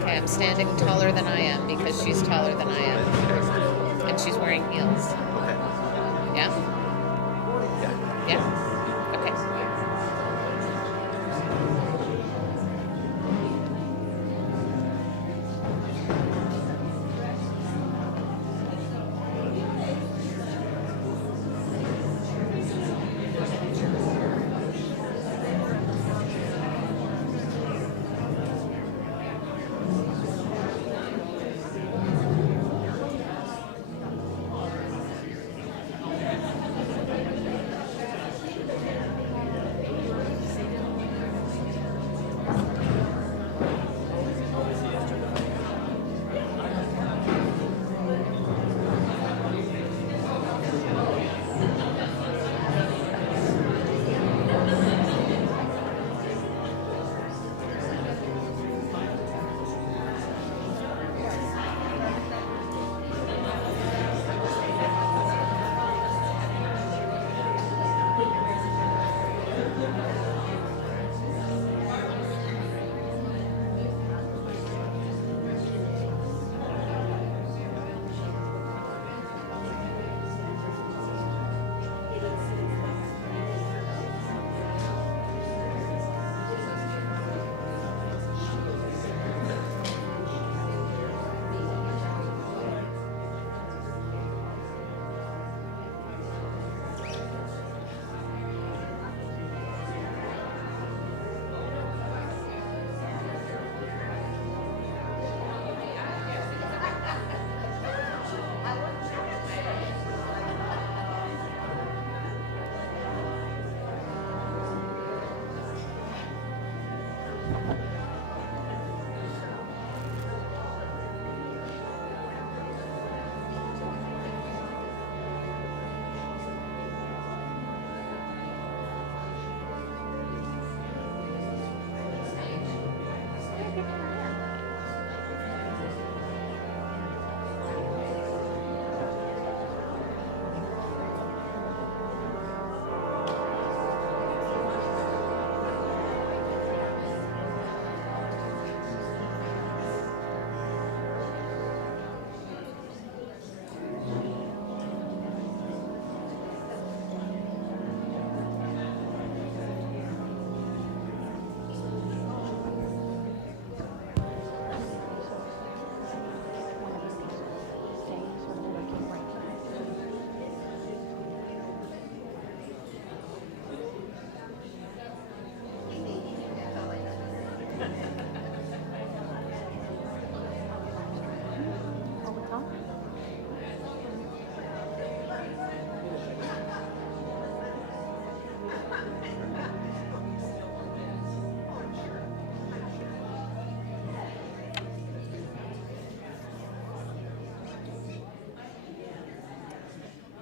Okay, I'm standing taller than I am because she's taller than I am. And she's wearing heels. Yeah? Yeah? Okay.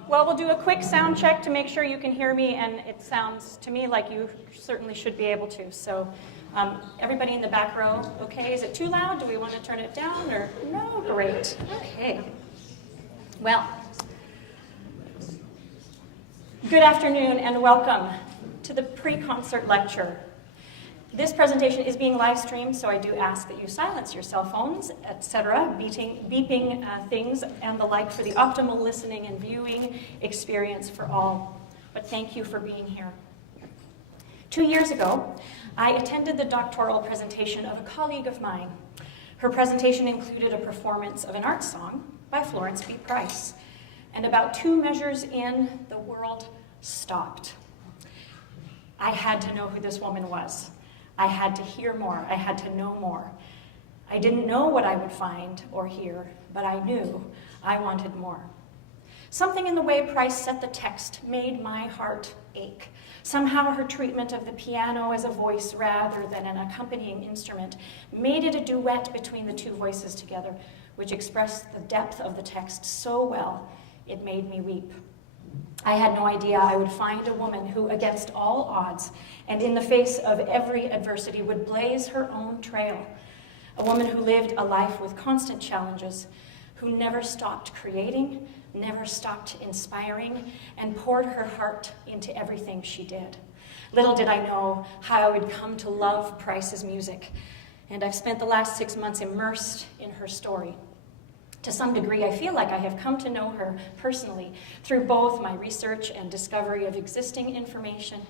Well, we'll do a quick sound check to make sure you can hear me, and it sounds to me like you certainly should be able to. So everybody in the back row, okay? Is it too loud? Do we want to turn it down? Or no? Great. Okay. Well, good afternoon and welcome to the pre-concert lecture. This presentation is being live streamed, so I do ask that you silence your cell phones, etc., beeping things and the like for the optimal listening and viewing experience for all. But thank you for being here. 2 years ago, I attended the doctoral presentation of a colleague of mine. Her presentation included a performance of an art song by Florence B. Price. And about 2 measures in, the world stopped. I had to know who this woman was. I had to hear more. I had to know more. I didn't know what I would find or hear, but I knew I wanted more. Something in the way Price set the text made my heart ache. Somehow her treatment of the piano as a voice rather than an accompanying instrument made it a duet between the 2 voices together, which expressed the depth of the text so well, it made me weep. I had no idea I would find a woman who, against all odds, and in the face of every adversity, would blaze her own trail. A woman who lived a life with constant challenges, who never stopped creating, never stopped inspiring, and poured her heart into everything she did. Little did I know how I would come to love Price's music, and I've spent the last 6 months immersed in her story. To some degree, I feel like I have come to know her personally through both my research and discovery of existing information,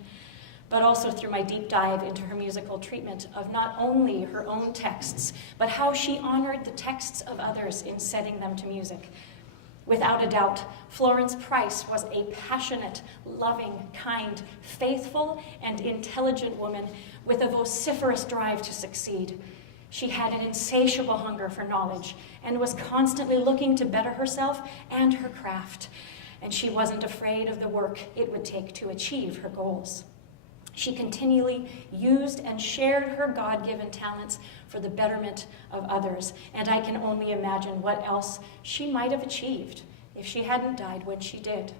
but also through my deep dive into her musical treatment of not only her own texts, but how she honored the texts of others in setting them to music. Without a doubt, Florence Price was a passionate, loving, kind, faithful, and intelligent woman with a vociferous drive to succeed. She had an insatiable hunger for knowledge and was constantly looking to better herself and her craft. And she wasn't afraid of the work it would take to achieve her goals. She continually used and shared her God-given talents for the betterment of others, and I can only imagine what else she might have achieved if she hadn't died when she did.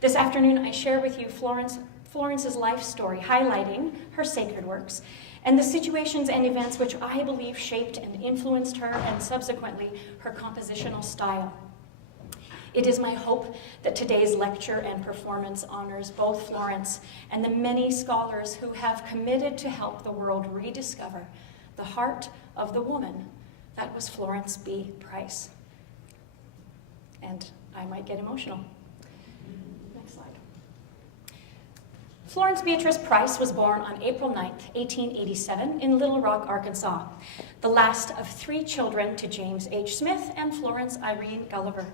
This afternoon, I share with you Florence's life story, highlighting her sacred works and the situations and events which I believe shaped and influenced her and subsequently her compositional style. It is my hope that today's lecture and performance honors both Florence and the many scholars who have committed to help the world rediscover the heart of the woman that was Florence B. Price. And I might get emotional. Next slide. Florence Beatrice Price was born on April 9th, 1887 in Little Rock, Arkansas, the last of 3 children to James H. Smith and Florence Irene Gulliver.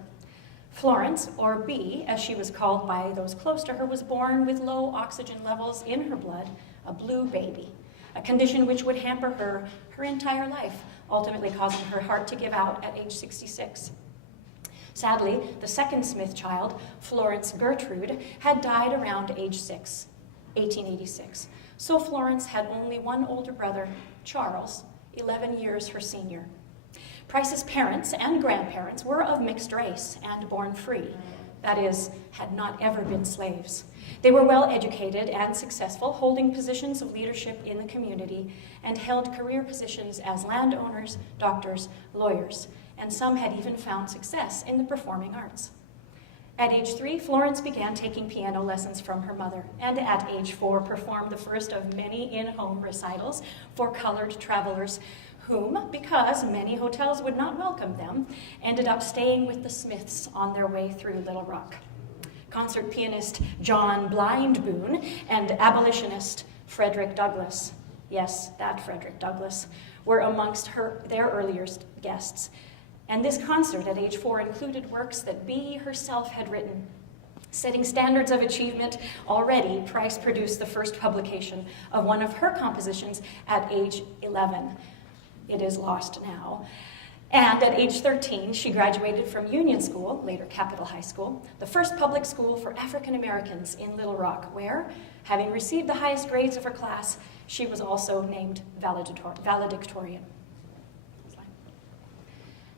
Florence, or B, as she was called by those close to her, was born with low oxygen levels in her blood, a blue baby, a condition which would hamper her entire life, ultimately causing her heart to give out at age 66. Sadly, the second Smith child, Florence Gertrude, had died around age 6, 1886. So Florence had only one older brother, Charles, 11 years her senior. Price's parents and grandparents were of mixed race and born free, that is, had not ever been slaves. They were well educated and successful, holding positions of leadership in the community, and held career positions as landowners, doctors, lawyers, and some had even found success in the performing arts. At age 3, Florence began taking piano lessons from her mother, and at age 4 performed the first of many in-home recitals for colored travelers whom, because many hotels would not welcome them, ended up staying with the Smiths on their way through Little Rock. Concert pianist John Blind Boone and abolitionist Frederick Douglass, yes, that Frederick Douglass, were amongst their earliest guests. And this concert at age 4 included works that B herself had written. Setting standards of achievement already, Price produced the first publication of one of her compositions at age 11. It is lost now. And at age 13, she graduated from Union School, later Capitol High School, the first public school for African Americans in Little Rock, where, having received the highest grades of her class, she was also named valedictorian.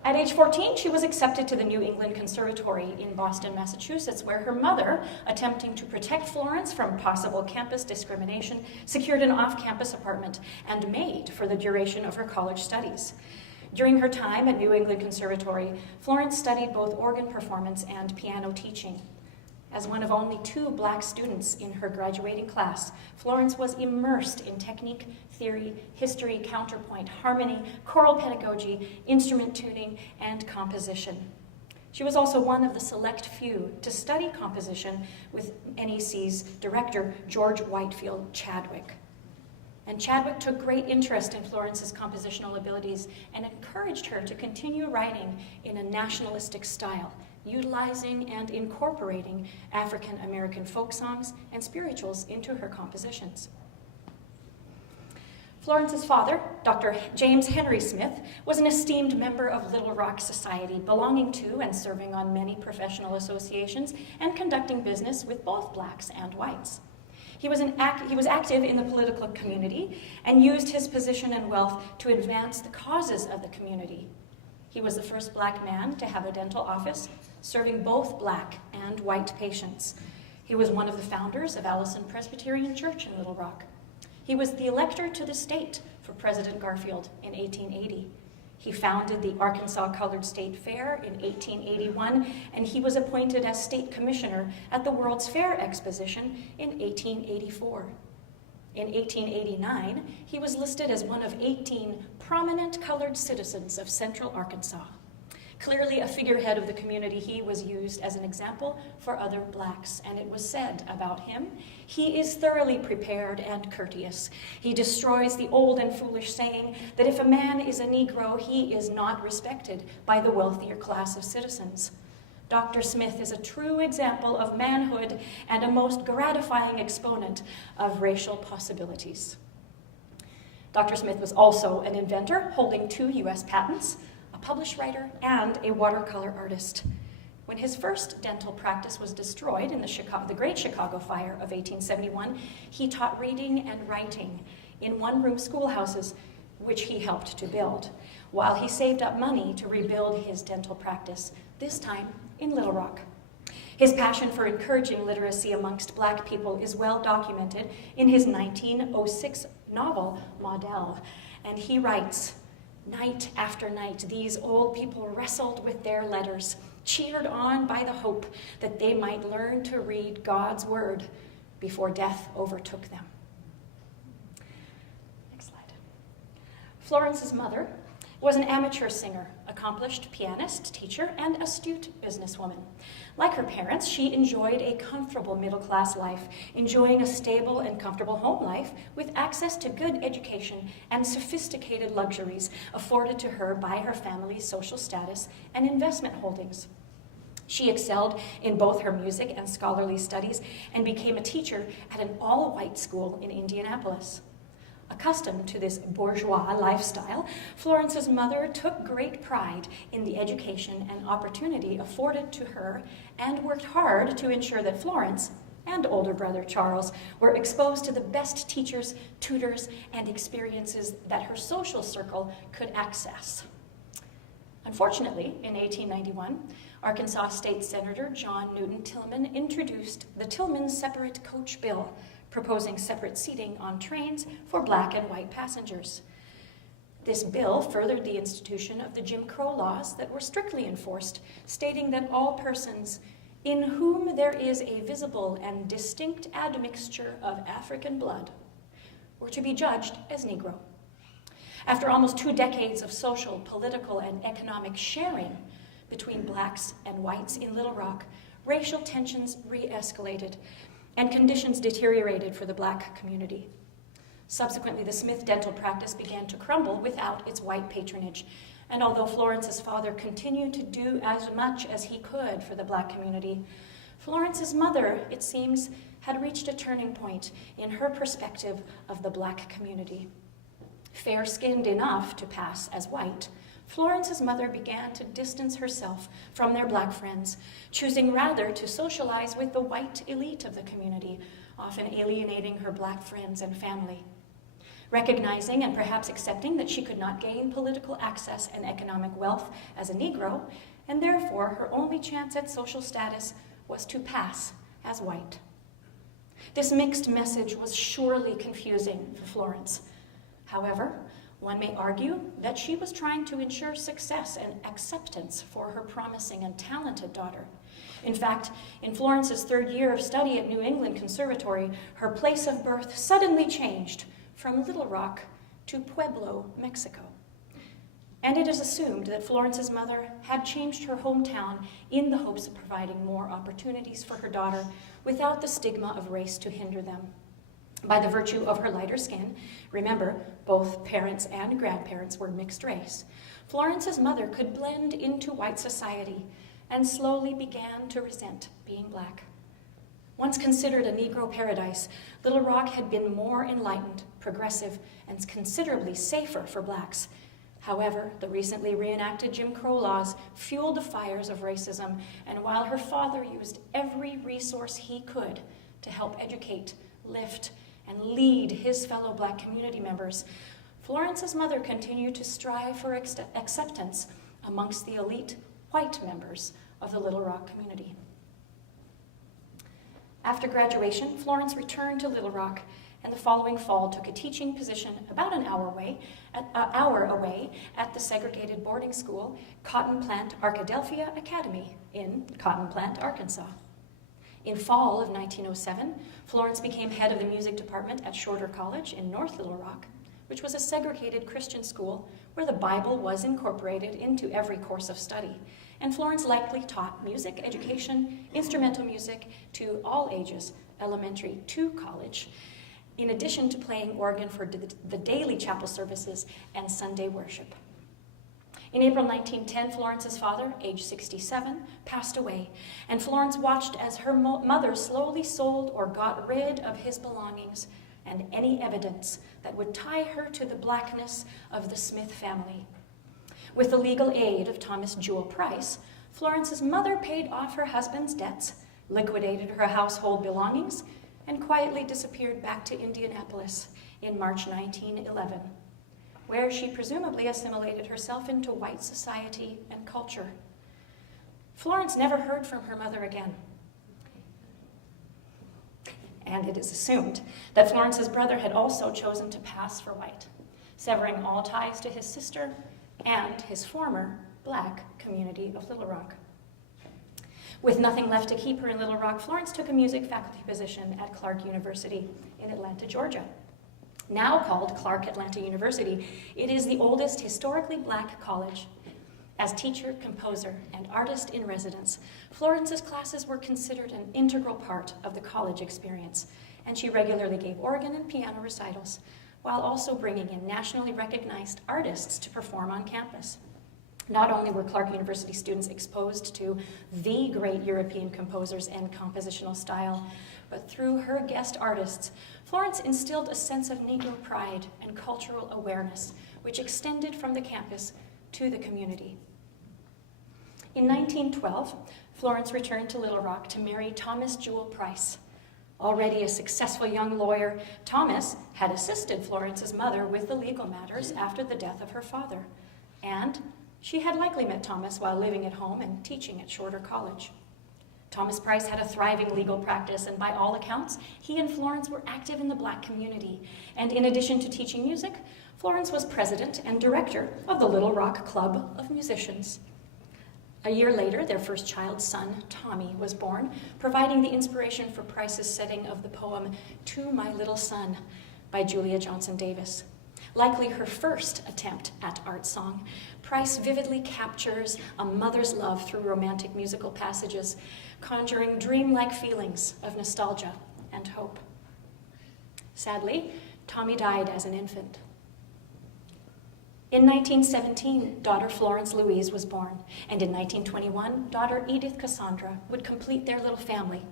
At age 14, she was accepted to the New England Conservatory in Boston, Massachusetts, where her mother, attempting to protect Florence from possible campus discrimination, secured an off-campus apartment and maid for the duration of her college studies. During her time at New England Conservatory, Florence studied both organ performance and piano teaching. As one of only 2 Black students in her graduating class, Florence was immersed in technique, theory, history, counterpoint, harmony, choral pedagogy, instrument tuning, and composition. She was also one of the select few to study composition with NEC's director, George Whitefield Chadwick. And Chadwick took great interest in Florence's compositional abilities and encouraged her to continue writing in a nationalistic style, utilizing and incorporating African American folk songs and spirituals into her compositions. Florence's father, Dr. James Henry Smith, was an esteemed member of Little Rock Society, belonging to and serving on many professional associations and conducting business with both Blacks and whites. He was active in the political community and used his position and wealth to advance the causes of the community. He was the first Black man to have a dental office, serving both Black and white patients. He was one of the founders of Allison Presbyterian Church in Little Rock. He was the elector to the state for President Garfield in 1880. He founded the Arkansas Colored State Fair in 1881, and he was appointed as state commissioner at the World's Fair Exposition in 1884. In 1889, he was listed as one of 18 prominent colored citizens of Central Arkansas. Clearly a figurehead of the community, he was used as an example for other Blacks, and it was said about him, he is thoroughly prepared and courteous. He destroys the old and foolish saying that if a man is a Negro, he is not respected by the wealthier class of citizens. Dr. Smith is a true example of manhood and a most gratifying exponent of racial possibilities. Dr. Smith was also an inventor, holding 2 U.S. patents, a published writer, and a watercolor artist. When his first dental practice was destroyed in the Great Chicago Fire of 1871, he taught reading and writing in one-room schoolhouses, which he helped to build, while he saved up money to rebuild his dental practice, this time in Little Rock. His passion for encouraging literacy amongst Black people is well documented in his 1906 novel, Maudel, and he writes, "Night after night, these old people wrestled with their letters, cheered on by the hope that they might learn to read God's word before death overtook them." Next slide. Florence's mother was an amateur singer, accomplished pianist, teacher, and astute businesswoman. Like her parents, she enjoyed a comfortable middle-class life, enjoying a stable and comfortable home life with access to good education and sophisticated luxuries afforded to her by her family's social status and investment holdings. She excelled in both her music and scholarly studies and became a teacher at an all-white school in Indianapolis. Accustomed to this bourgeois lifestyle, Florence's mother took great pride in the education and opportunity afforded to her and worked hard to ensure that Florence and older brother Charles were exposed to the best teachers, tutors, and experiences that her social circle could access. Unfortunately, in 1891, Arkansas State Senator John Newton Tillman introduced the Tillman Separate Coach Bill, proposing separate seating on trains for Black and white passengers. This bill furthered the institution of the Jim Crow laws that were strictly enforced, stating that all persons in whom there is a visible and distinct admixture of African blood were to be judged as Negro. After almost 2 decades of social, political, and economic sharing between Blacks and whites in Little Rock, racial tensions re-escalated and conditions deteriorated for the Black community. Subsequently, the Smith dental practice began to crumble without its white patronage, and although Florence's father continued to do as much as he could for the Black community, Florence's mother, it seems, had reached a turning point in her perspective of the Black community. Fair-skinned enough to pass as white, Florence's mother began to distance herself from their Black friends, choosing rather to socialize with the white elite of the community, often alienating her Black friends and family. Recognizing and perhaps accepting that she could not gain political access and economic wealth as a Negro, and therefore her only chance at social status was to pass as white. This mixed message was surely confusing for Florence. However, one may argue that she was trying to ensure success and acceptance for her promising and talented daughter. In fact, in Florence's third year of study at New England Conservatory, her place of birth suddenly changed from Little Rock to Pueblo, Mexico. And it is assumed that Florence's mother had changed her hometown in the hopes of providing more opportunities for her daughter without the stigma of race to hinder them. By the virtue of her lighter skin, remember, both parents and grandparents were mixed race, Florence's mother could blend into white society and slowly began to resent being black. Once considered a Negro paradise, Little Rock had been more enlightened, progressive, and considerably safer for blacks. However, the recently reenacted Jim Crow laws fueled the fires of racism, and while her father used every resource he could to help educate, lift, and lead his fellow black community members, Florence's mother continued to strive for acceptance amongst the elite white members of the Little Rock community. After graduation, Florence returned to Little Rock, and the following fall took a teaching position about an hour away at the segregated boarding school Cotton Plant Arkadelphia Academy in Cotton Plant, Arkansas. In fall of 1907, Florence became head of the music department at Shorter College in North Little Rock, which was a segregated Christian school where the Bible was incorporated into every course of study. And Florence likely taught music education, instrumental music to all ages, elementary to college, in addition to playing organ for the daily chapel services and Sunday worship. In April 1910, Florence's father, age 67, passed away, and Florence watched as her mother slowly sold or got rid of his belongings and any evidence that would tie her to the blackness of the Smith family. With the legal aid of Thomas Jewell Price, Florence's mother paid off her husband's debts, liquidated her household belongings, and quietly disappeared back to Indianapolis in March 1911, where she presumably assimilated herself into white society and culture. Florence never heard from her mother again. And it is assumed that Florence's brother had also chosen to pass for white, severing all ties to his sister and his former black community of Little Rock. With nothing left to keep her in Little Rock, Florence took a music faculty position at Clark University in Atlanta, Georgia. Now called Clark Atlanta University, it is the oldest historically black college. As teacher, composer, and artist in residence, Florence's classes were considered an integral part of the college experience, and she regularly gave organ and piano recitals, while also bringing in nationally recognized artists to perform on campus. Not only were Clark University students exposed to the great European composers and compositional style, but through her guest artists, Florence instilled a sense of Negro pride and cultural awareness, which extended from the campus to the community. In 1912, Florence returned to Little Rock to marry Thomas Jewell Price. Already a successful young lawyer, Thomas had assisted Florence's mother with the legal matters after the death of her father, and she had likely met Thomas while living at home and teaching at Shorter College. Thomas Price had a thriving legal practice, and by all accounts, he and Florence were active in the black community. And in addition to teaching music, Florence was president and director of the Little Rock Club of Musicians. A year later, their first child, son, Tommy, was born, providing the inspiration for Price's setting of the poem To My Little Son by Julia Johnson Davis. Likely her first attempt at art song, Price vividly captures a mother's love through romantic musical passages, conjuring dreamlike feelings of nostalgia and hope. Sadly, Tommy died as an infant. In 1917, daughter Florence Louise was born, and in 1921, daughter Edith Cassandra would complete their little family.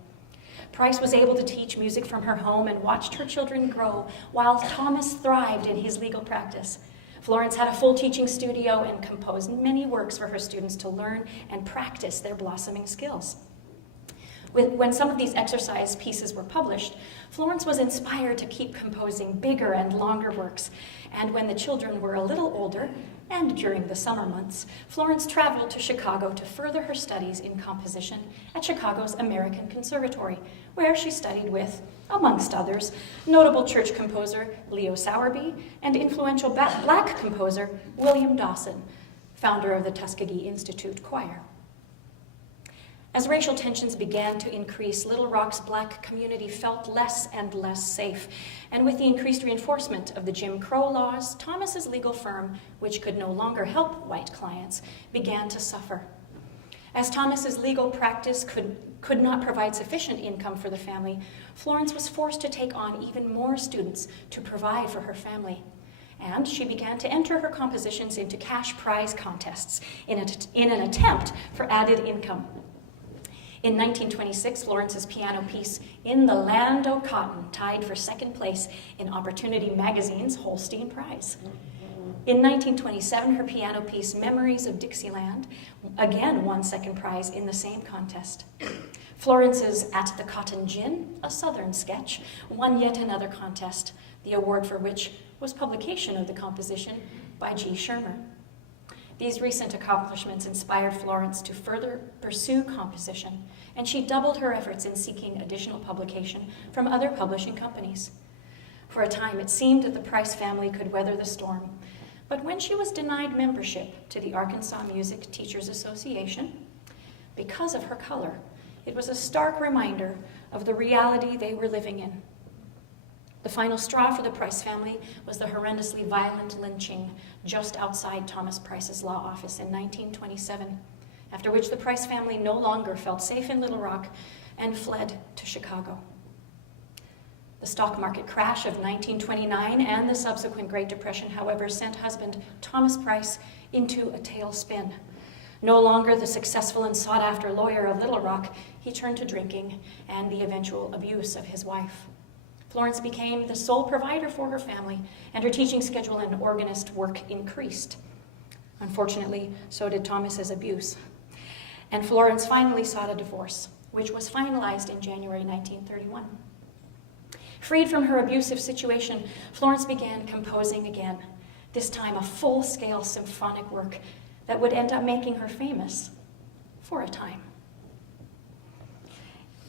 Price was able to teach music from her home and watched her children grow, while Thomas thrived in his legal practice. Florence had a full teaching studio and composed many works for her students to learn and practice their blossoming skills. When some of these exercise pieces were published, Florence was inspired to keep composing bigger and longer works. And when the children were a little older, and during the summer months, Florence traveled to Chicago to further her studies in composition at Chicago's American Conservatory, where she studied with, amongst others, notable church composer Leo Sowerby and influential black composer William Dawson, founder of the Tuskegee Institute Choir. As racial tensions began to increase, Little Rock's black community felt less and less safe. And with the increased reinforcement of the Jim Crow laws, Thomas's legal firm, which could no longer help white clients, began to suffer. As Thomas's legal practice could not provide sufficient income for the family, Florence was forced to take on even more students to provide for her family. And she began to enter her compositions into cash prize contests in an attempt for added income. In 1926, Florence's piano piece, In the Land o' Cotton, tied for second place in Opportunity Magazine's Holstein Prize. In 1927, her piano piece, Memories of Dixieland, again won second prize in the same contest. Florence's At the Cotton Gin, a Southern sketch, won yet another contest, the award for which was publication of the composition by G. Schirmer. These recent accomplishments inspired Florence to further pursue composition, and she doubled her efforts in seeking additional publication from other publishing companies. For a time, it seemed that the Price family could weather the storm, but when she was denied membership to the Arkansas Music Teachers Association, because of her color, it was a stark reminder of the reality they were living in. The final straw for the Price family was the horrendously violent lynching just outside Thomas Price's law office in 1927, after which the Price family no longer felt safe in Little Rock and fled to Chicago. The stock market crash of 1929 and the subsequent Great Depression, however, sent husband Thomas Price into a tailspin. No longer the successful and sought-after lawyer of Little Rock, he turned to drinking and the eventual abuse of his wife. Florence became the sole provider for her family, and her teaching schedule and organist work increased. Unfortunately, so did Thomas's abuse. And Florence finally sought a divorce, which was finalized in January 1931. Freed from her abusive situation, Florence began composing again, this time a full-scale symphonic work that would end up making her famous for a time.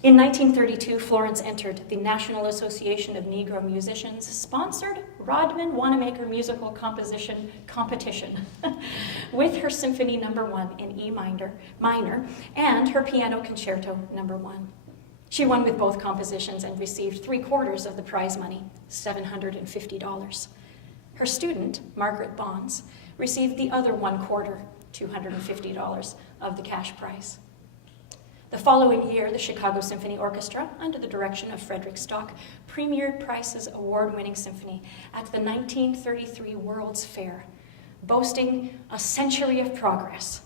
In 1932, Florence entered the National Association of Negro Musicians' sponsored Rodman Wanamaker Musical Composition Competition with her Symphony No. 1 in E minor and her Piano Concerto No. 1. She won with both compositions and received 3/4 of the prize money, $750. Her student, Margaret Bonds, received the other 1/4, $250 of the cash prize. The following year, the Chicago Symphony Orchestra, under the direction of Frederick Stock, premiered Price's award-winning symphony at the 1933 World's Fair, boasting a century of progress.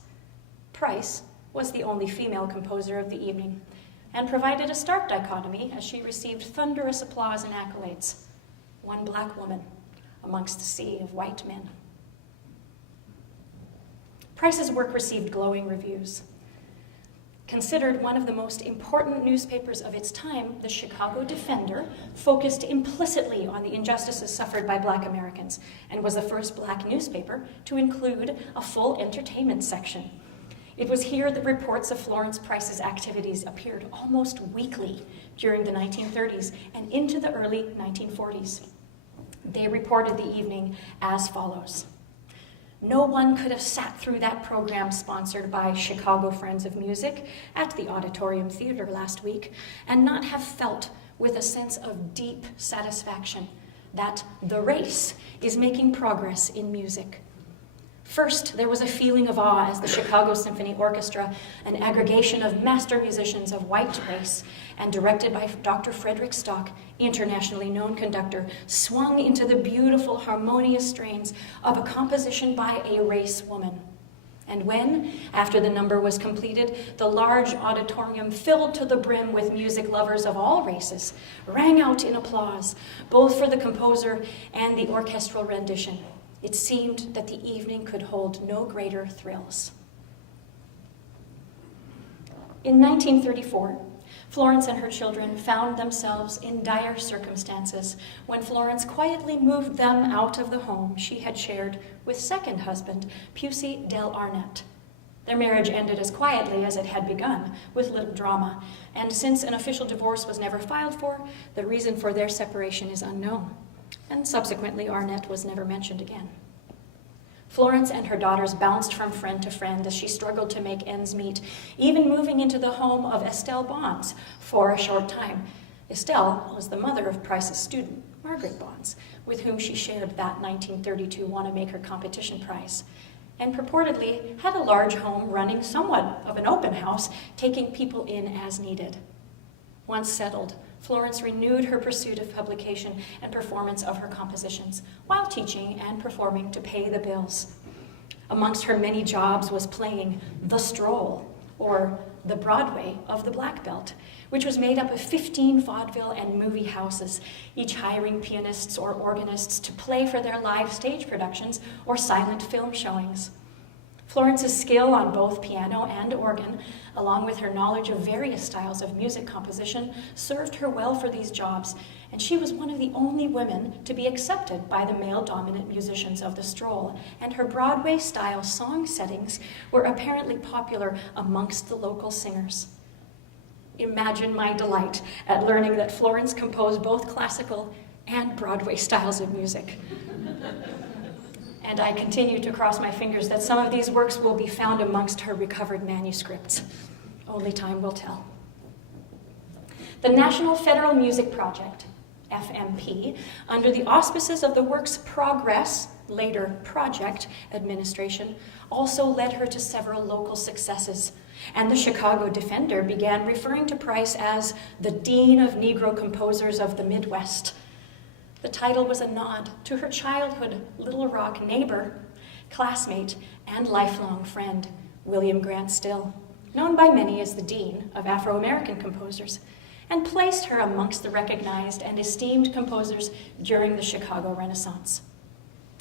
Price was the only female composer of the evening and provided a stark dichotomy as she received thunderous applause and accolades, one black woman amongst a sea of white men. Price's work received glowing reviews. Considered one of the most important newspapers of its time, the Chicago Defender focused implicitly on the injustices suffered by Black Americans and was the first Black newspaper to include a full entertainment section. It was here that reports of Florence Price's activities appeared almost weekly during the 1930s and into the early 1940s. They reported the evening as follows. No one could have sat through that program sponsored by Chicago Friends of Music at the Auditorium Theater last week and not have felt with a sense of deep satisfaction that the race is making progress in music. First, there was a feeling of awe as the Chicago Symphony Orchestra, an aggregation of master musicians of white race and directed by Dr. Frederick Stock, internationally known conductor, swung into the beautiful, harmonious strains of a composition by a race woman. And when, after the number was completed, the large auditorium filled to the brim with music lovers of all races, rang out in applause, both for the composer and the orchestral rendition. It seemed that the evening could hold no greater thrills. In 1934, Florence and her children found themselves in dire circumstances when Florence quietly moved them out of the home she had shared with second husband, Pusey Del Arnett. Their marriage ended as quietly as it had begun, with little drama, and since an official divorce was never filed for, the reason for their separation is unknown, and subsequently Arnett was never mentioned again. Florence and her daughters bounced from friend to friend as she struggled to make ends meet, even moving into the home of Estelle Bonds for a short time. Estelle was the mother of Price's student, Margaret Bonds, with whom she shared that 1932 Wanamaker competition prize, and purportedly had a large home running somewhat of an open house, taking people in as needed. Once settled, Florence renewed her pursuit of publication and performance of her compositions, while teaching and performing to pay the bills. Amongst her many jobs was playing The Stroll, or the Broadway of the Black Belt, which was made up of 15 vaudeville and movie houses, each hiring pianists or organists to play for their live stage productions or silent film showings. Florence's skill on both piano and organ, along with her knowledge of various styles of music composition, served her well for these jobs, and she was one of the only women to be accepted by the male-dominant musicians of the Stroll, and her Broadway-style song settings were apparently popular amongst the local singers. Imagine my delight at learning that Florence composed both classical and Broadway styles of music. And I continue to cross my fingers that some of these works will be found amongst her recovered manuscripts. Only time will tell. The National Federal Music Project, FMP, under the auspices of the Works Progress, later Project Administration, also led her to several local successes, and the Chicago Defender began referring to Price as the Dean of Negro Composers of the Midwest. The title was a nod to her childhood Little Rock neighbor, classmate, and lifelong friend, William Grant Still, known by many as the Dean of Afro-American Composers, and placed her amongst the recognized and esteemed composers during the Chicago Renaissance.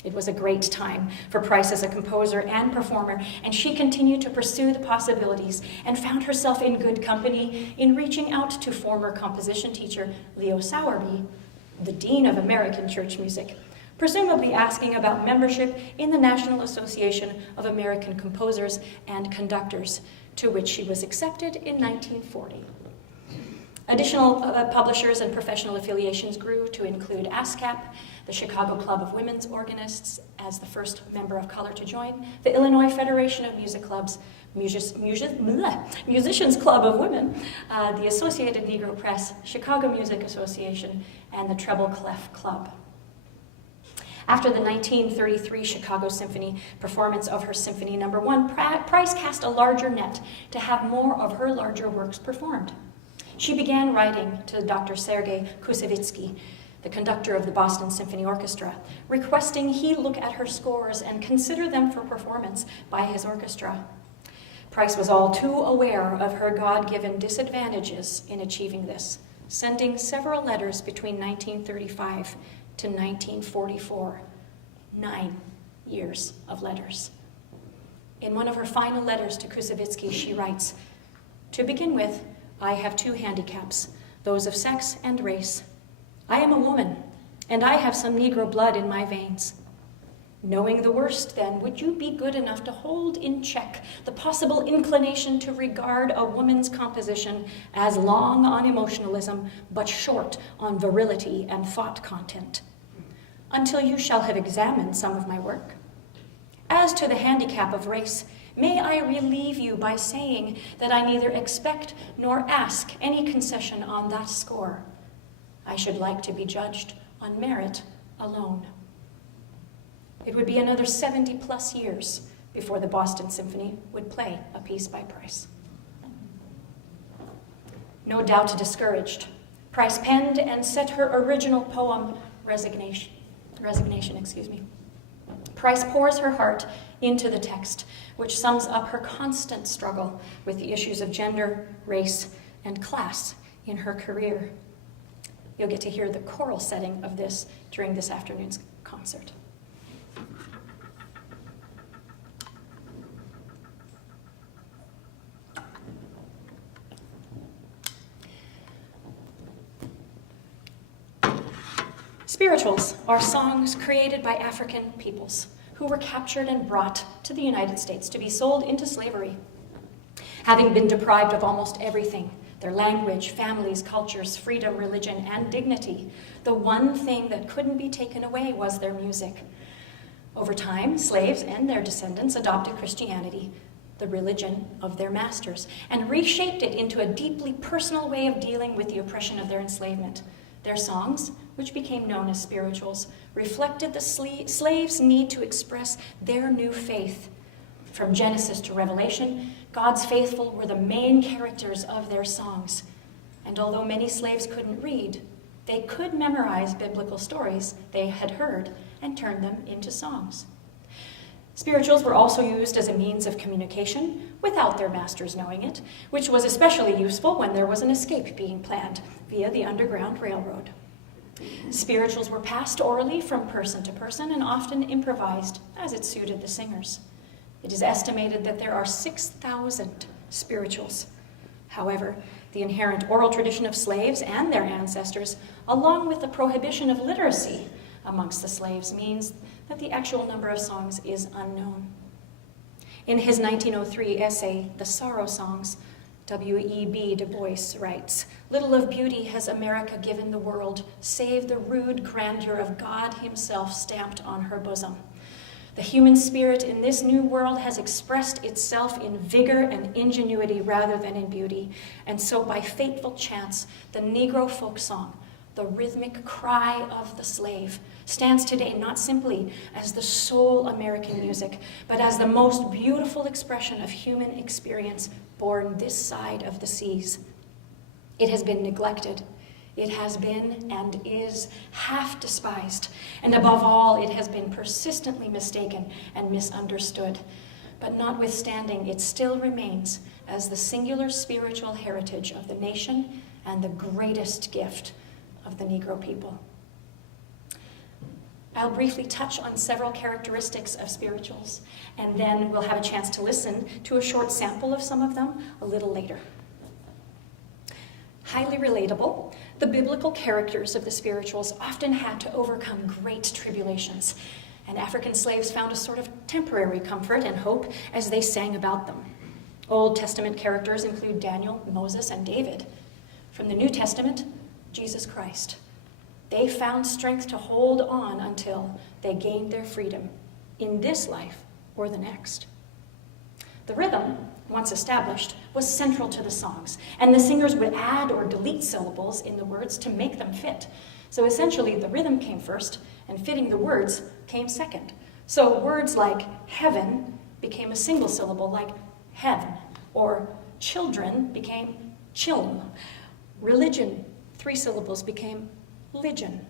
It was a great time for Price as a composer and performer, and she continued to pursue the possibilities and found herself in good company in reaching out to former composition teacher Leo Sowerby, the Dean of American Church Music, presumably asking about membership in the National Association of American Composers and Conductors, to which she was accepted in 1940. Additional publishers and professional affiliations grew to include ASCAP, the Chicago Club of Women's Organists as the first member of color to join, the Illinois Federation of Music Clubs, Musicians Club of Women, the Associated Negro Press, Chicago Music Association, and the Treble Clef Club. After the 1933 Chicago Symphony performance of her Symphony No. 1, Price cast a larger net to have more of her larger works performed. She began writing to Dr. Sergei Kusevitsky, the conductor of the Boston Symphony Orchestra, requesting he look at her scores and consider them for performance by his orchestra. Price was all too aware of her God-given disadvantages in achieving this, sending several letters between 1935 to 1944, 9 years of letters. In one of her final letters to Kusevitsky, she writes, "To begin with, I have two handicaps, those of sex and race. I am a woman, and I have some Negro blood in my veins. Knowing the worst, then, would you be good enough to hold in check the possible inclination to regard a woman's composition as long on emotionalism, but short on virility and thought content, until you shall have examined some of my work? As to the handicap of race, may I relieve you by saying that I neither expect nor ask any concession on that score. I should like to be judged on merit alone." It would be another 70-plus years before the Boston Symphony would play a piece by Price. No doubt discouraged, Price penned and set her original poem, Resignation. Price pours her heart into the text, which sums up her constant struggle with the issues of gender, race, and class in her career. You'll get to hear the choral setting of this during this afternoon's concert. Spirituals are songs created by African peoples who were captured and brought to the United States to be sold into slavery. Having been deprived of almost everything, their language, families, cultures, freedom, religion, and dignity, the one thing that couldn't be taken away was their music. Over time, slaves and their descendants adopted Christianity, the religion of their masters, and reshaped it into a deeply personal way of dealing with the oppression of their enslavement. Their songs, which became known as spirituals, reflected the slaves' need to express their new faith. From Genesis to Revelation, God's faithful were the main characters of their songs. And although many slaves couldn't read, they could memorize biblical stories they had heard and turn them into songs. Spirituals were also used as a means of communication without their masters knowing it, which was especially useful when there was an escape being planned via the Underground Railroad. Spirituals were passed orally from person to person and often improvised as it suited the singers. It is estimated that there are 6,000 spirituals. However, the inherent oral tradition of slaves and their ancestors, along with the prohibition of literacy amongst the slaves, means that the actual number of songs is unknown. In his 1903 essay, The Sorrow Songs, W.E.B. Du Bois writes, "Little of beauty has America given the world, save the rude grandeur of God himself stamped on her bosom. The human spirit in this new world has expressed itself in vigor and ingenuity rather than in beauty, and so by fateful chance, the Negro folk song, the rhythmic cry of the slave, stands today not simply as the sole American music, but as the most beautiful expression of human experience born this side of the seas. It has been neglected. It has been and is half despised, and above all, it has been persistently mistaken and misunderstood. But notwithstanding, it still remains as the singular spiritual heritage of the nation and the greatest gift of the Negro people." I'll briefly touch on several characteristics of spirituals, and then we'll have a chance to listen to a short sample of some of them a little later. Highly relatable, the biblical characters of the spirituals often had to overcome great tribulations, and African slaves found a sort of temporary comfort and hope as they sang about them. Old Testament characters include Daniel, Moses, and David. From the New Testament, Jesus Christ. They found strength to hold on until they gained their freedom in this life or the next. The rhythm, once established, was central to the songs, and the singers would add or delete syllables in the words to make them fit. So essentially, the rhythm came first, and fitting the words came second. So words like heaven became a single syllable like heaven, or children became chilm. Religion, 3 syllables, became ligion.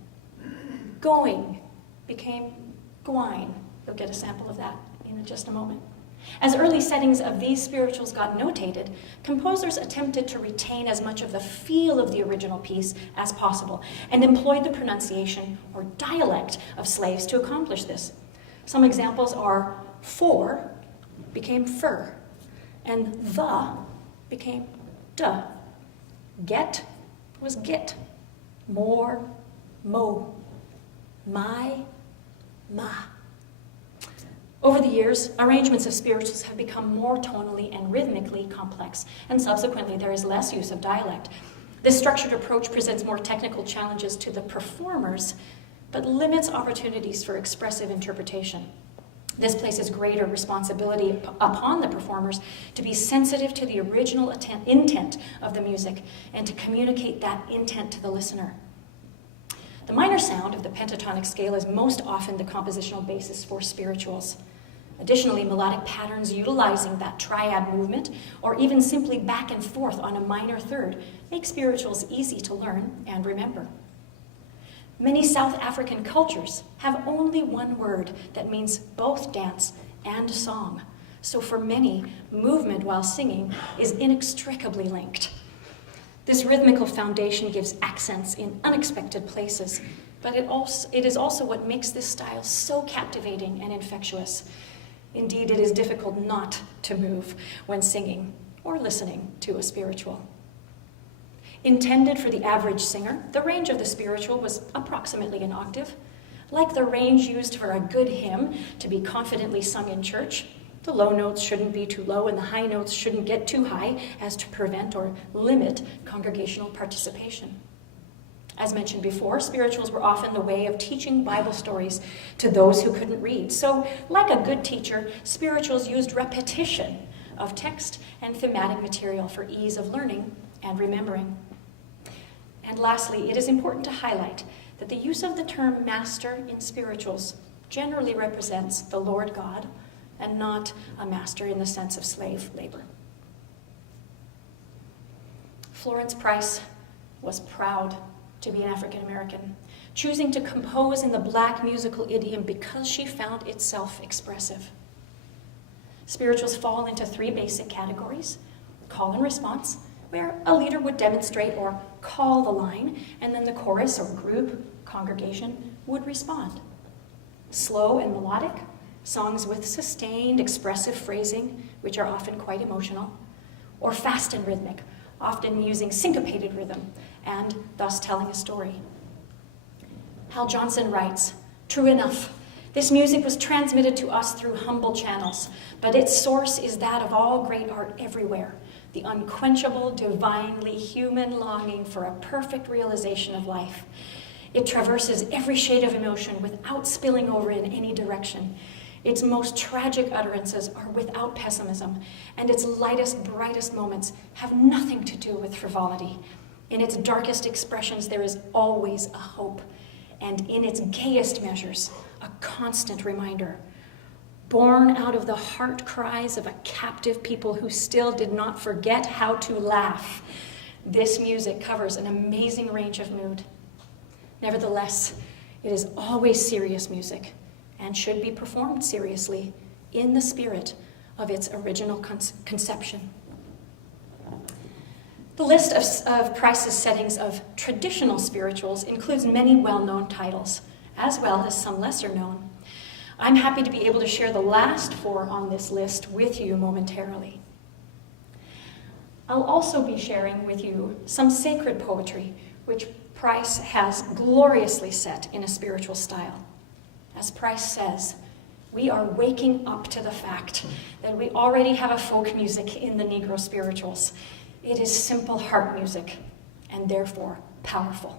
Going became gwine. You'll get a sample of that in just a moment. As early settings of these spirituals got notated, composers attempted to retain as much of the feel of the original piece as possible and employed the pronunciation or dialect of slaves to accomplish this. Some examples are for became fur, and the became duh. Get was git, more, mo, my, ma. Over the years, arrangements of spirituals have become more tonally and rhythmically complex, and subsequently there is less use of dialect. This structured approach presents more technical challenges to the performers, but limits opportunities for expressive interpretation. This places greater responsibility upon the performers to be sensitive to the original intent of the music and to communicate that intent to the listener. The minor sound of the pentatonic scale is most often the compositional basis for spirituals. Additionally, melodic patterns utilizing that triad movement, or even simply back and forth on a minor third, make spirituals easy to learn and remember. Many South African cultures have only one word that means both dance and song. So for many, movement while singing is inextricably linked. This rhythmical foundation gives accents in unexpected places, but it is also what makes this style so captivating and infectious. Indeed, it is difficult not to move when singing or listening to a spiritual. Intended for the average singer, the range of the spiritual was approximately an octave. Like the range used for a good hymn to be confidently sung in church, the low notes shouldn't be too low and the high notes shouldn't get too high as to prevent or limit congregational participation. As mentioned before, spirituals were often the way of teaching Bible stories to those who couldn't read. So, like a good teacher, spirituals used repetition of text and thematic material for ease of learning and remembering. And lastly, it is important to highlight that the use of the term master in spirituals generally represents the Lord God and not a master in the sense of slave labor. Florence Price was proud to be an African American, choosing to compose in the Black musical idiom because she found it self-expressive. Spirituals fall into three basic categories: call and response, where a leader would demonstrate or call the line, and then the chorus or group, congregation, would respond. Slow and melodic, songs with sustained expressive phrasing, which are often quite emotional, or fast and rhythmic, often using syncopated rhythm and thus telling a story. Hal Johnson writes, "True enough, this music was transmitted to us through humble channels, but its source is that of all great art everywhere, the unquenchable, divinely human longing for a perfect realization of life. It traverses every shade of emotion without spilling over in any direction. Its most tragic utterances are without pessimism, and its lightest, brightest moments have nothing to do with frivolity. In its darkest expressions, there is always a hope, and in its gayest measures, a constant reminder. Born out of the heart cries of a captive people who still did not forget how to laugh, this music covers an amazing range of mood. Nevertheless, it is always serious music and should be performed seriously in the spirit of its original conception." The list of Price's settings of traditional spirituals includes many well-known titles, as well as some lesser known. I'm happy to be able to share the last four on this list with you momentarily. I'll also be sharing with you some sacred poetry, which Price has gloriously set in a spiritual style. As Price says, we are waking up to the fact that we already have a folk music in the Negro spirituals. It is simple heart music, and therefore powerful.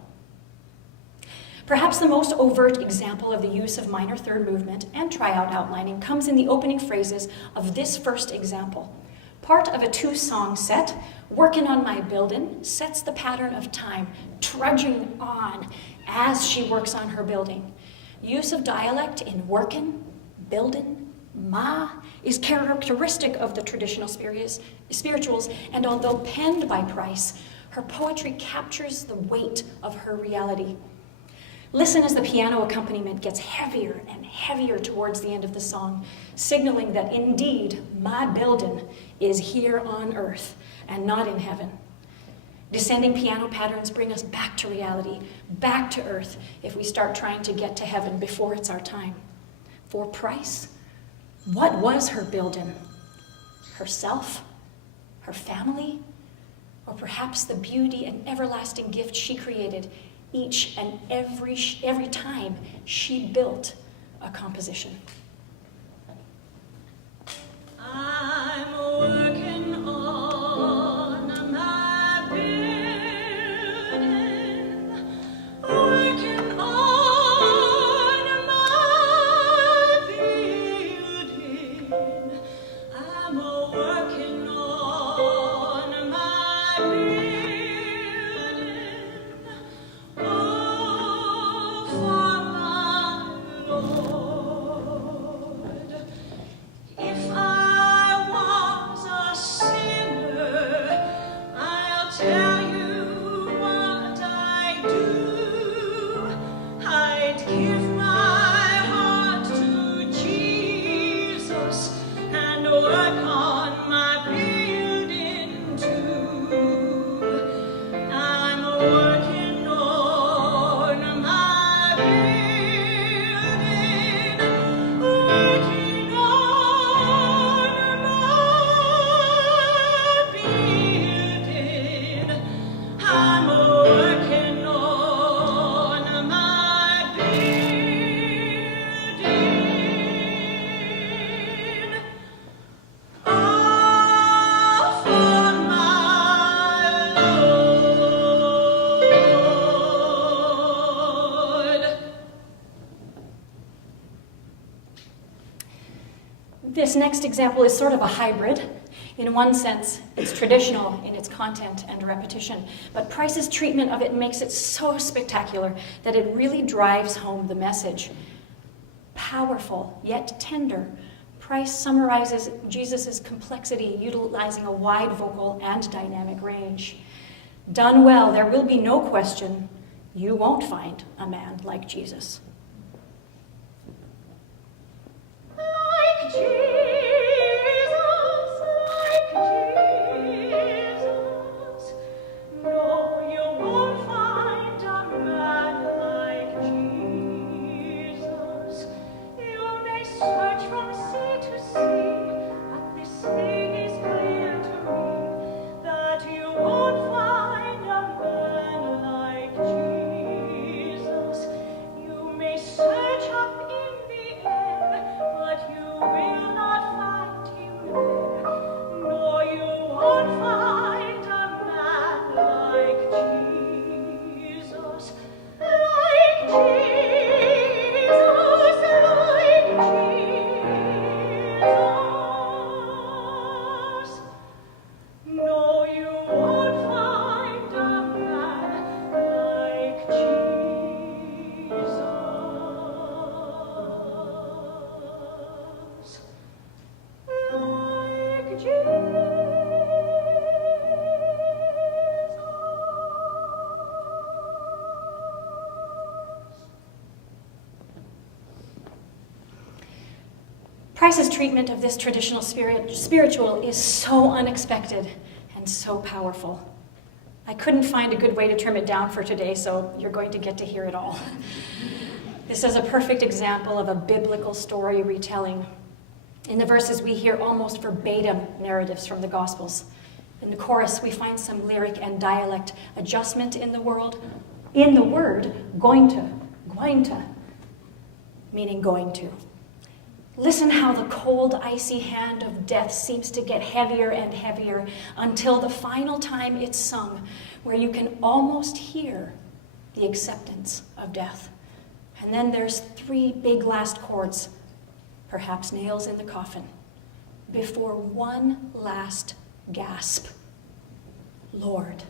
Perhaps the most overt example of the use of minor third movement and tryout outlining comes in the opening phrases of this first example. Part of a two-song set, "Workin' on My Buildin'," sets the pattern of time, trudging on as she works on her building. Use of dialect in workin', buildin', ma is characteristic of the traditional spirituals, and although penned by Price, her poetry captures the weight of her reality. Listen as the piano accompaniment gets heavier and heavier towards the end of the song, signaling that indeed my building is here on earth and not in heaven. Descending piano patterns bring us back to reality, back to earth, if we start trying to get to heaven before it's our time. For Price, what was her building? Herself? Her family? Or perhaps the beauty and everlasting gift she created each and every time she built a composition. I'm working on my building, working on my building. I'm working on my building. Oh, for my Lord, if I was a sinner, I'll tell you what I'd do. I'd give my heart to Jesus and work on my building. this next example is sort of a hybrid. In one sense, it's traditional in its content and repetition, but Price's treatment of it makes it so spectacular that it really drives home the message. Powerful, yet tender, Price summarizes Jesus' complexity, utilizing a wide vocal and dynamic range. Done well, there will be no question, you won't find a man like Jesus. Like Jesus, no, you won't find a man like Jesus. You may search from sea to sea, but this thing is clear to me, that you won't find a man like Jesus. You may search up in the air, but you will not find him there. No, you won't find a man like Jesus. Like Jesus, like Jesus. No, you won't find a man like Jesus. Like Jesus. Price's treatment of this traditional spiritual is so unexpected and so powerful. I couldn't find a good way to trim it down for today, so you're going to get to hear it all. This is a perfect example of a biblical story retelling. In the verses, we hear almost verbatim narratives from the Gospels. In the chorus, we find some lyric and dialect adjustment in the word, going to, meaning going to. Listen how the cold, icy hand of death seems to get heavier and heavier until the final time it's sung, where you can almost hear the acceptance of death. And then there's 3 big last chords, perhaps nails in the coffin, before one last gasp. Lord.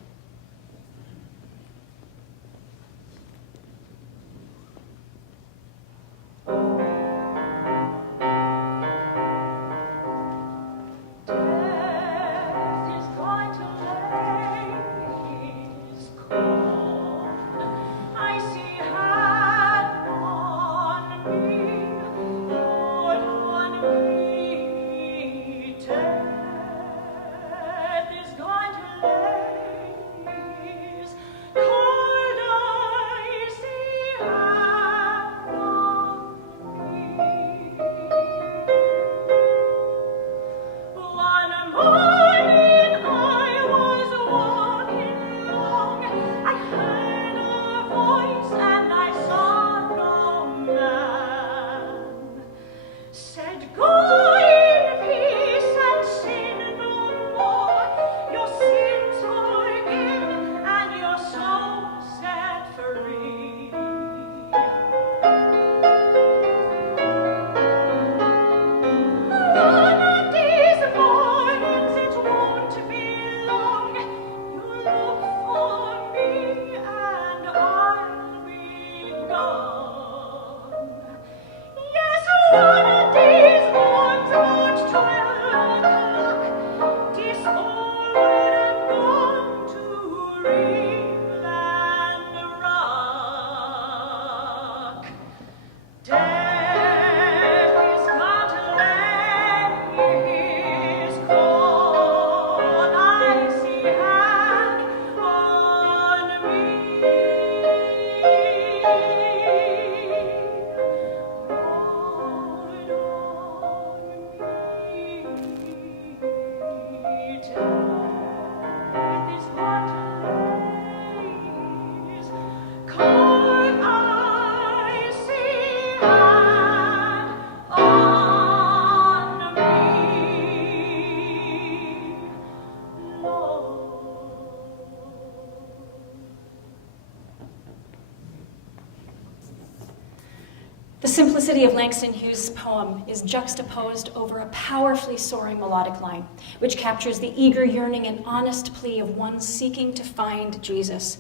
The simplicity of Langston Hughes' poem is juxtaposed over a powerfully soaring melodic line, which captures the eager yearning and honest plea of one seeking to find Jesus.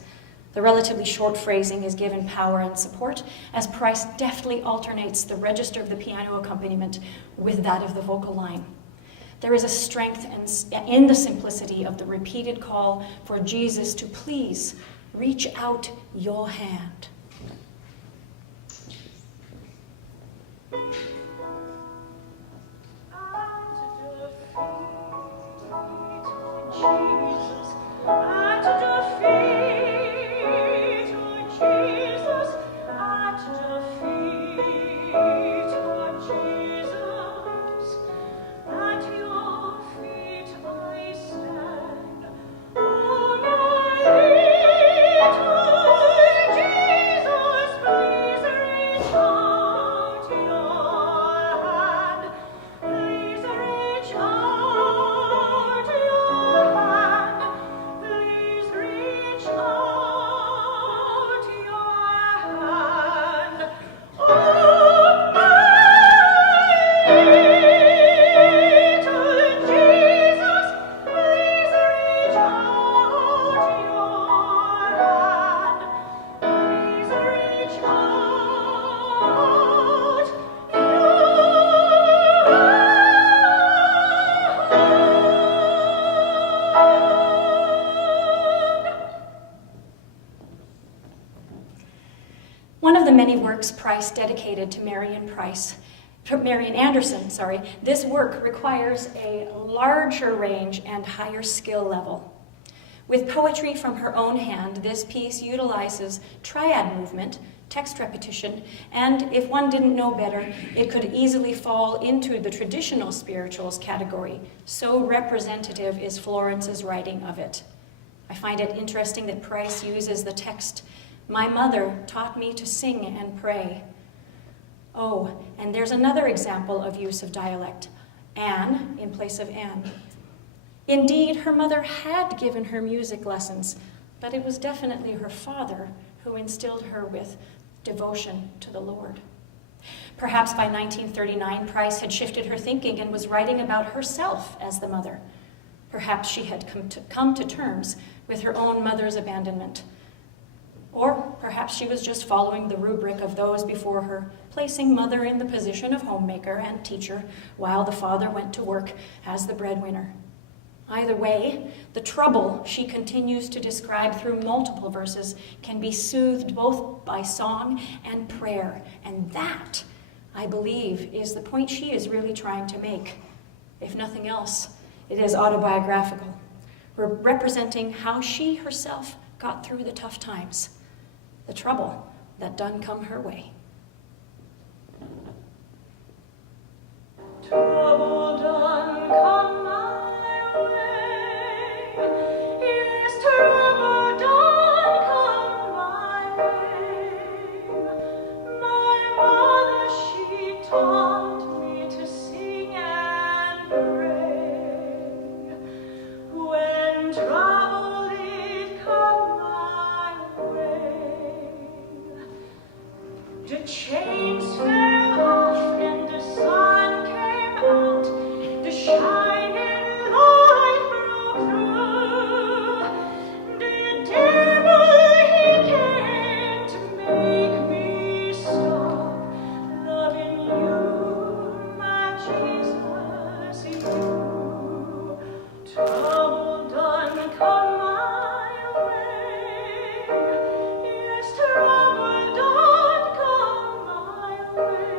The relatively short phrasing is given power and support as Price deftly alternates the register of the piano accompaniment with that of the vocal line. There is a strength in the simplicity of the repeated call for Jesus to please reach out your hand. One of the many works Price dedicated to Marian Anderson, this work requires a larger range and higher skill level. With poetry from her own hand, this piece utilizes triad movement, text repetition, and if one didn't know better, it could easily fall into the traditional spirituals category. So representative is Florence's writing of it. I find it interesting that Price uses the text, "My mother taught me to sing and pray." Oh, and there's another example of use of dialect, Anne in place of Anne. Indeed, her mother had given her music lessons, but it was definitely her father who instilled her with devotion to the Lord. Perhaps by 1939, Price had shifted her thinking and was writing about herself as the mother. Perhaps she had come to terms with her own mother's abandonment. Or perhaps she was just following the rubric of those before her, placing mother in the position of homemaker and teacher while the father went to work as the breadwinner. Either way, the trouble she continues to describe through multiple verses can be soothed both by song and prayer. And that, I believe, is the point she is really trying to make. If nothing else, it is autobiographical. We're representing how she herself got through the tough times, the trouble that done come her way. Trouble done come my way. Yes, trouble done come my way. My mother, she taught me to sing and pray. When trouble did come my way, the chains fell off and the sun came out, the shining light broke through. The devil, he came to make me stop loving you, my Jesus, you. Trouble done come my way. Yes, trouble done come my way.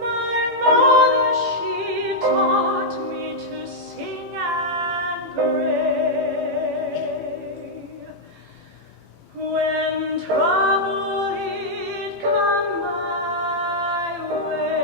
My mother, she taught me to sing and pray. When trouble did come my way.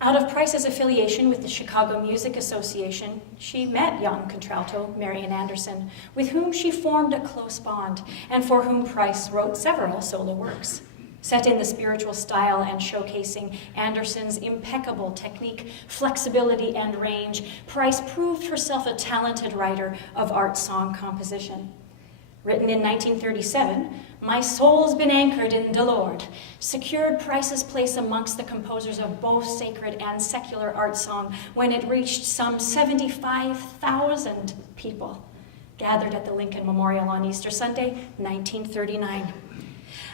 Out of Price's affiliation with the Chicago Music Association, she met young contralto Marian Anderson, with whom she formed a close bond, and for whom Price wrote several solo works. Set in the spiritual style and showcasing Anderson's impeccable technique, flexibility, and range, Price proved herself a talented writer of art song composition. Written in 1937, My Soul's Been Anchored in the Lord secured Price's place amongst the composers of both sacred and secular art song when it reached some 75,000 people gathered at the Lincoln Memorial on Easter Sunday, 1939.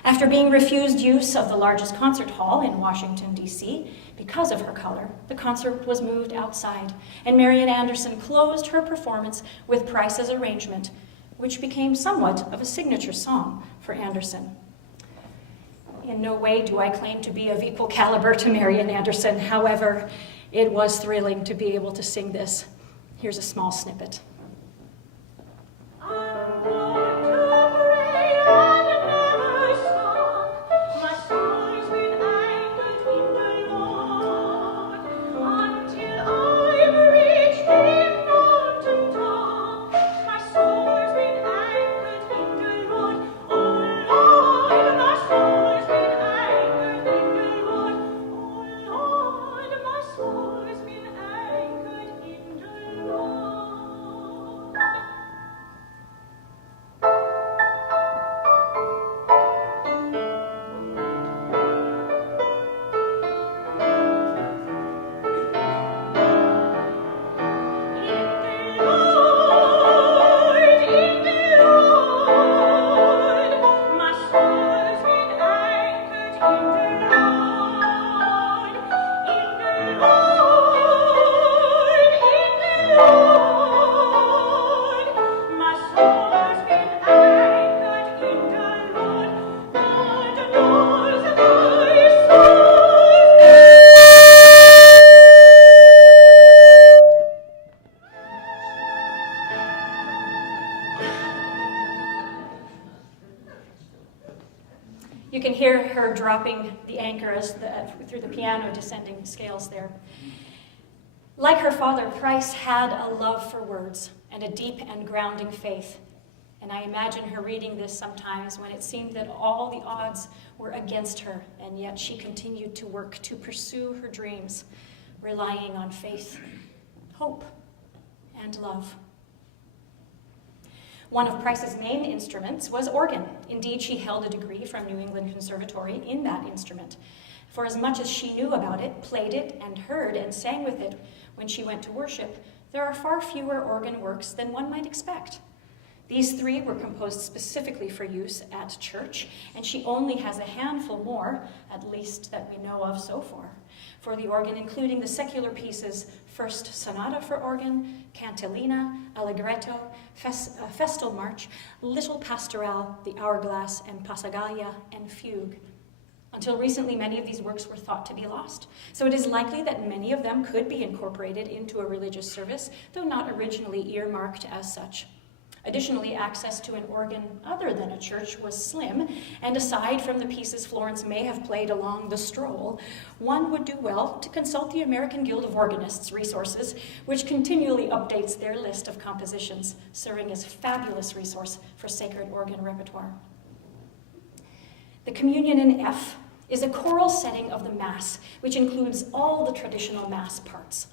After being refused use of the largest concert hall in Washington, D.C., because of her color, the concert was moved outside, and Marian Anderson closed her performance with Price's arrangement, which became somewhat of a signature song for Anderson. In no way do I claim to be of equal caliber to Marian Anderson. However, it was thrilling to be able to sing this. Here's a small snippet. You can hear her dropping the anchor as through the piano descending scales there. Like her father, Price had a love for words and a deep and grounding faith. And I imagine her reading this sometimes when it seemed that all the odds were against her, and yet she continued to work to pursue her dreams, relying on faith, hope, and love. One of Price's main instruments was organ. Indeed, she held a degree from New England Conservatory in that instrument. For as much as she knew about it, played it, and heard and sang with it when she went to worship, there are far fewer organ works than one might expect. These three were composed specifically for use at church, and she only has a handful more, at least that we know of so far, for the organ, including the secular pieces First Sonata for Organ, Cantilena, Allegretto, Festal March, Little Pastoral, the Hourglass, and Passacaglia, and Fugue. Until recently, many of these works were thought to be lost, so it is likely that many of them could be incorporated into a religious service, though not originally earmarked as such. Additionally, access to an organ other than a church was slim, and aside from the pieces Florence may have played along the stroll, one would do well to consult the American Guild of Organists resources, which continually updates their list of compositions, serving as a fabulous resource for sacred organ repertoire. The Communion in F is a choral setting of the Mass, which includes all the traditional Mass parts.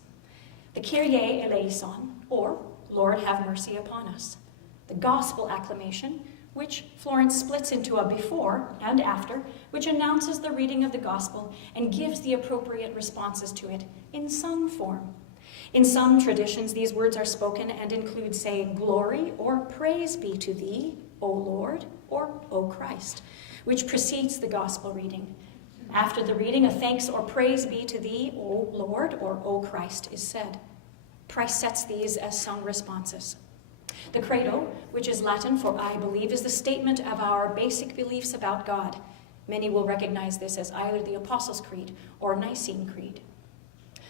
The Kyrie eleison, or Lord have mercy upon us. The Gospel acclamation, which Florence splits into a before and after, which announces the reading of the Gospel and gives the appropriate responses to it in sung form. In some traditions, these words are spoken and include saying, "Glory" or "Praise be to thee, O Lord," or "O Christ," which precedes the Gospel reading. After the reading, a thanks or praise be to thee, O Lord, or O Christ is said. Price sets these as sung responses. The Credo, which is Latin for I believe, is the statement of our basic beliefs about God. Many will recognize this as either the Apostles' Creed or Nicene Creed.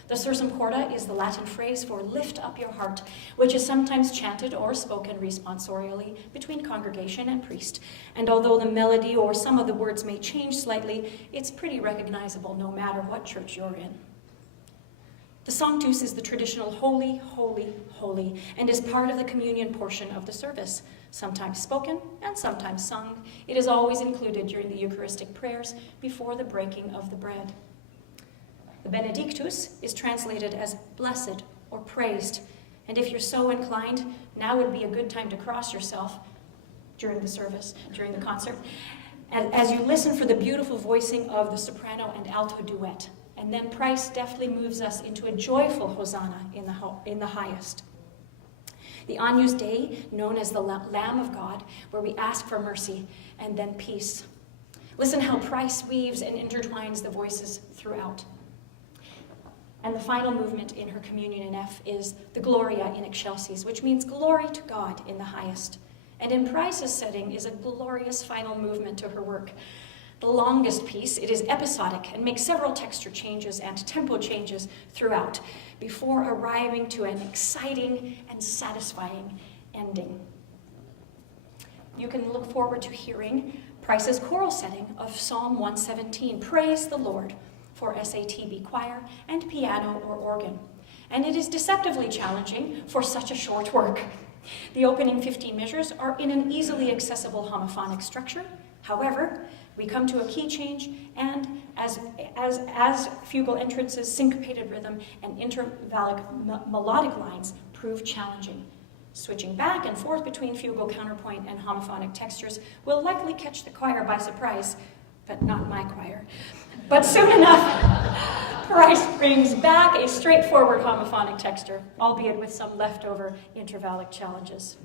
The Sursum Corda is the Latin phrase for lift up your heart, which is sometimes chanted or spoken responsorially between congregation and priest. And although the melody or some of the words may change slightly, it's pretty recognizable no matter what church you're in. The Sanctus is the traditional holy, holy, holy, and is part of the communion portion of the service. Sometimes spoken and sometimes sung, it is always included during the Eucharistic prayers before the breaking of the bread. The Benedictus is translated as blessed or praised, and if you're so inclined, now would be a good time to cross yourself. during the service, during the concert, as you listen for the beautiful voicing of the soprano and alto duet. And then Price deftly moves us into a joyful Hosanna in the highest. The Agnus Dei, known as the Lamb of God, where we ask for mercy and then peace. Listen how Price weaves and intertwines the voices throughout. And the final movement in her communion in F is the Gloria in Excelsis, which means glory to God in the highest. And in Price's setting is a glorious final movement to her work. The longest piece, it is episodic and makes several texture changes and tempo changes throughout before arriving to an exciting and satisfying ending. You can look forward to hearing Price's choral setting of Psalm 117, Praise the Lord, for SATB choir and piano or organ. And it is deceptively challenging for such a short work. The opening 15 measures are in an easily accessible homophonic structure. However, we come to a key change, and as fugal entrances, syncopated rhythm, and intervallic melodic lines prove challenging. Switching back and forth between fugal counterpoint and homophonic textures will likely catch the choir by surprise, but not my choir. But soon enough, Price brings back a straightforward homophonic texture, albeit with some leftover intervallic challenges.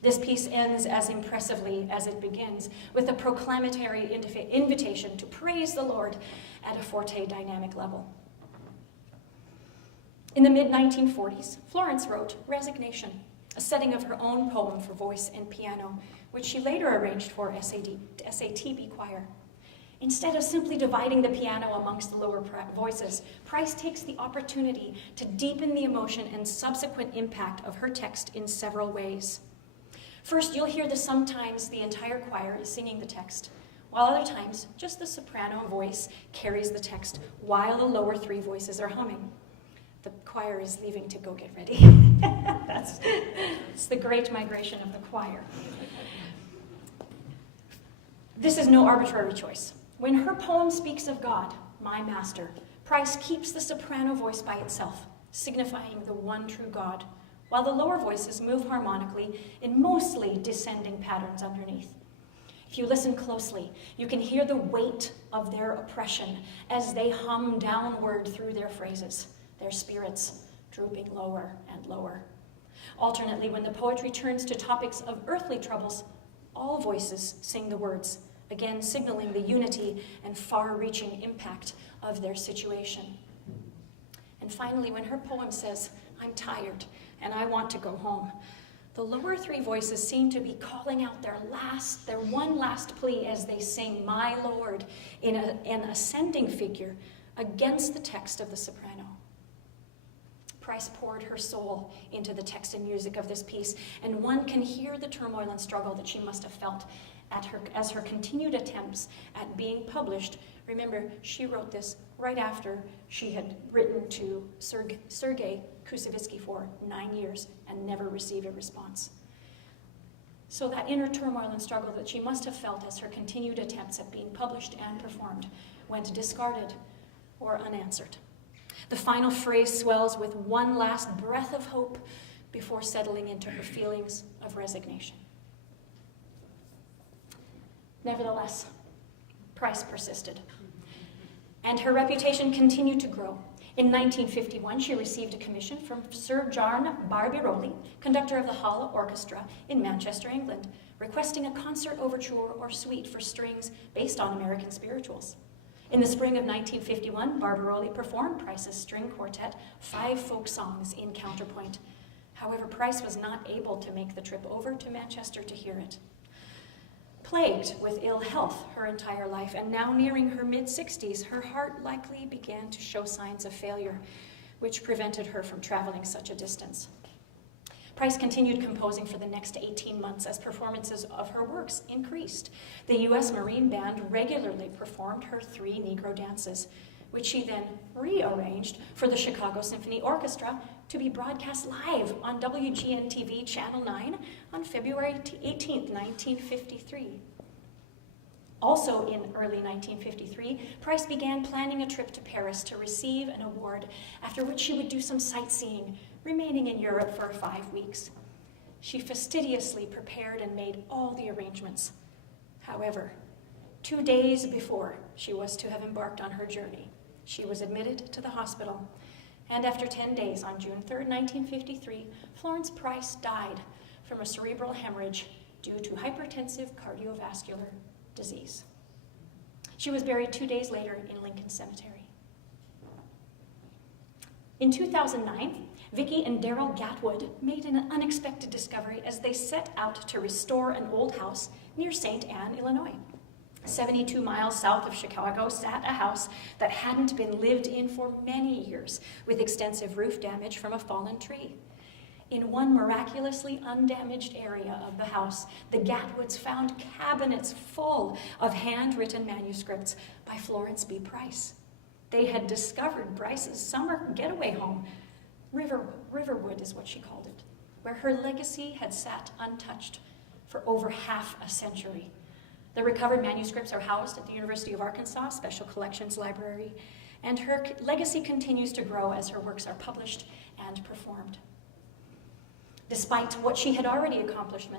This piece ends as impressively as it begins, with a proclamatory invitation to praise the Lord at a forte dynamic level. In the mid-1940s, Florence wrote Resignation, a setting of her own poem for voice and piano, which she later arranged for SATB choir. Instead of simply dividing the piano amongst the lower voices, Price takes the opportunity to deepen the emotion and subsequent impact of her text in several ways. First, you'll hear that sometimes the entire choir is singing the text, while other times just the soprano voice carries the text while the lower three voices are humming. The choir is leaving to go get ready. It's the great migration of the choir. This is no arbitrary choice. When her poem speaks of God, my master, Price keeps the soprano voice by itself, signifying the one true God, while the lower voices move harmonically in mostly descending patterns underneath. If you listen closely, you can hear the weight of their oppression as they hum downward through their phrases, their spirits drooping lower and lower. Alternately, when the poetry turns to topics of earthly troubles, all voices sing the words, again signaling the unity and far-reaching impact of their situation. And finally, when her poem says, I'm tired and I want to go home, the lower three voices seem to be calling out their one last plea as they sing, my Lord, in an ascending figure against the text of the soprano. Price poured her soul into the text and music of this piece, and one can hear the turmoil and struggle that she must have felt as her continued attempts at being published. Remember, she wrote this right after she had written to Sergei Koussevitzky for 9 years and never received a response. So that inner turmoil and struggle that she must have felt as her continued attempts at being published and performed went discarded or unanswered. The final phrase swells with one last breath of hope before settling into her feelings of resignation. Nevertheless, Price persisted, and her reputation continued to grow. In 1951, she received a commission from Sir John Barbirolli, conductor of the Hall Orchestra in Manchester, England, requesting a concert overture or suite for strings based on American spirituals. In the spring of 1951, Barbirolli performed Price's string quartet, 5 folk songs in counterpoint. However, Price was not able to make the trip over to Manchester to hear it. Plagued with ill health her entire life, and now nearing her mid-60s, her heart likely began to show signs of failure, which prevented her from traveling such a distance. Price continued composing for the next 18 months as performances of her works increased. The U.S. Marine Band regularly performed her 3 Negro dances, which she then rearranged for the Chicago Symphony Orchestra to be broadcast live on WGN-TV Channel 9 on February 18, 1953. Also in early 1953, Price began planning a trip to Paris to receive an award, after which she would do some sightseeing, remaining in Europe for 5 weeks. She fastidiously prepared and made all the arrangements. However, 2 days before she was to have embarked on her journey, she was admitted to the hospital, and after 10 days, on June 3rd, 1953, Florence Price died from a cerebral hemorrhage due to hypertensive cardiovascular disease. She was buried 2 days later in Lincoln Cemetery. In 2009, Vicki and Daryl Gatwood made an unexpected discovery as they set out to restore an old house near St. Anne, Illinois. 72 miles south of Chicago sat a house that hadn't been lived in for many years, with extensive roof damage from a fallen tree. In one miraculously undamaged area of the house, the Gatwoods found cabinets full of handwritten manuscripts by Florence B. Price. They had discovered Bryce's summer getaway home, Riverwood is what she called it, where her legacy had sat untouched for over half a century. The recovered manuscripts are housed at the University of Arkansas Special Collections Library, and her legacy continues to grow as her works are published and performed. Despite what she had already accomplished,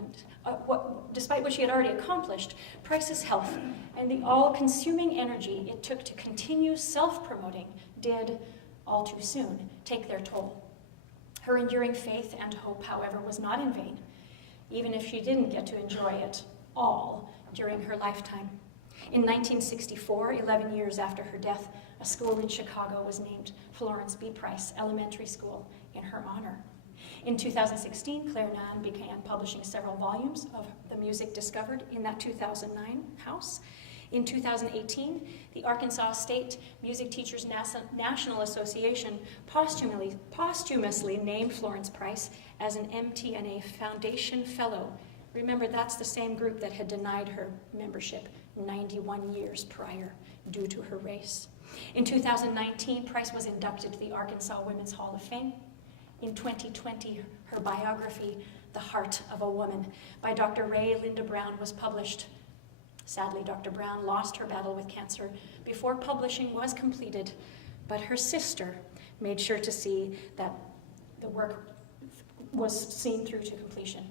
Price's health and the all-consuming energy it took to continue self-promoting did, all too soon, take their toll. Her enduring faith and hope, however, was not in vain, even if she didn't get to enjoy it all during her lifetime. In 1964, 11 years after her death, a school in Chicago was named Florence B. Price Elementary School in her honor. In 2016, Claire Nan began publishing several volumes of the music discovered in that 2009 house. In 2018, the Arkansas State Music Teachers National Association posthumously named Florence Price as an MTNA Foundation Fellow. Remember, that's the same group that had denied her membership 91 years prior due to her race. In 2019, Price was inducted to the Arkansas Women's Hall of Fame. In 2020, her biography, The Heart of a Woman, by Dr. Ray Linda Brown was published. Sadly, Dr. Brown lost her battle with cancer before publishing was completed, but her sister made sure to see that the work was seen through to completion.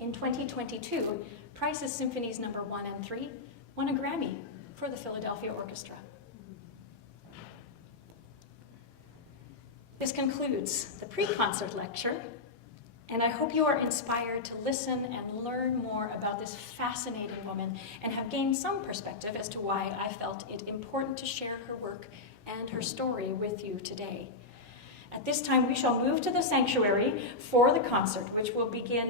In 2022, Price's Symphonies No. 1 and 3 won a Grammy for the Philadelphia Orchestra. This concludes the pre-concert lecture, and I hope you are inspired to listen and learn more about this fascinating woman and have gained some perspective as to why I felt it important to share her work and her story with you today. At this time, we shall move to the sanctuary for the concert, which will begin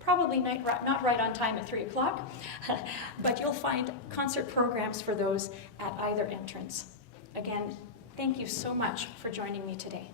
probably not right on time at 3 o'clock, but you'll find concert programs for those at either entrance. Again, thank you so much for joining me today.